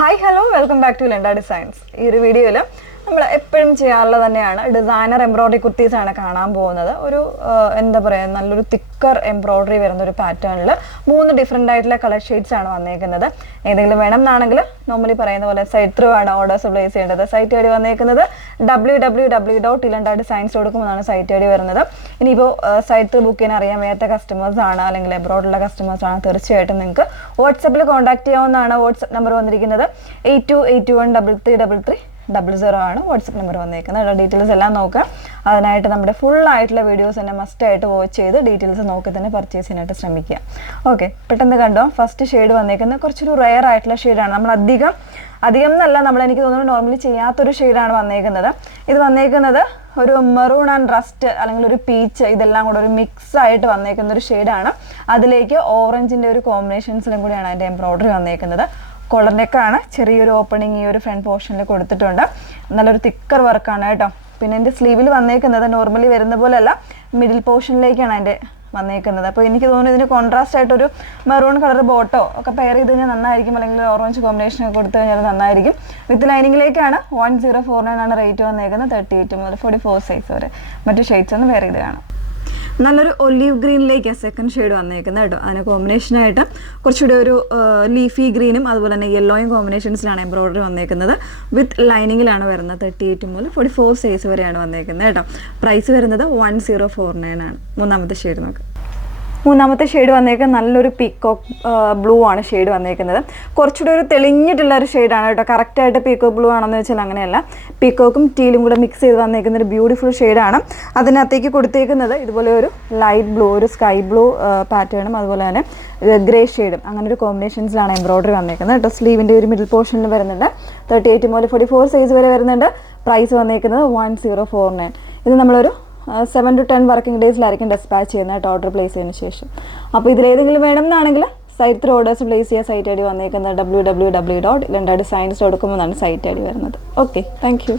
Hi, hello, welcome back to Linda Designs. This video we will designer embroidery kurtis thicker embroidery pattern. Three different color shades. Normally site through orders place site www.ilandadesigns.com site site through book customers customers WhatsApp contact WhatsApp number 82813333 00 WhatsApp number details full videos must watch details purchase okay first shade rare shade normally shade maroon and rust peach mix shade orange combinations embroidery collar neck opening front portion thicker work sleeve normally middle portion contrast maroon color bottom pair orange combination with lining 1049 rate 38 44 size shades olive green second shade combination leafy green yellow combinations embroidery with lining 38 44 size price 1049 shade മൂന്നാമത്തെ shade നല്ലൊരു peacock blue ആണ് shade കുറച്ചുകൂടി ഒരു തെളിഞ്ഞിട്ടുള്ള ഒരു shade ആണ് ട്ടോ correct ആയിട്ട് peacock blue ആണെന്ന് വെച്ചാൽ അങ്ങനെയല്ല പീകോക്കും ടീലും കൂടി മിക്സ് ചെയ്ത് ഒരു ബ്യൂട്ടിഫുൾ ഷേഡ് ആണ് അതിനകത്തേക്ക് കൊടുത്തേക്കുന്നത് ഇതുപോലെ ഒരു ലൈറ്റ് ബ്ലൂ ഒരു സ്കൈ ബ്ലൂ പാറ്റേണും അതുപോലെ തന്നെ ഗ്രേ ഷേഡും അങ്ങനെ ഒരു കോമ്പിനേഷൻസിലാണ് എംബ്രോയിഡറി ട്ടോ സ്ലീവിന്റെ ഒരു മിഡിൽ പോർഷനിൽ വരുന്നുണ്ട് 38 മുതൽ 44 സൈസ് വരെ വരുന്നുണ്ട് പ്രൈസ് 1049 ഇത് നമ്മളൊരു 7 to 10 working days dispatch order place site through orders place site ID www.ilandadesigns.com site ID okay, thank you.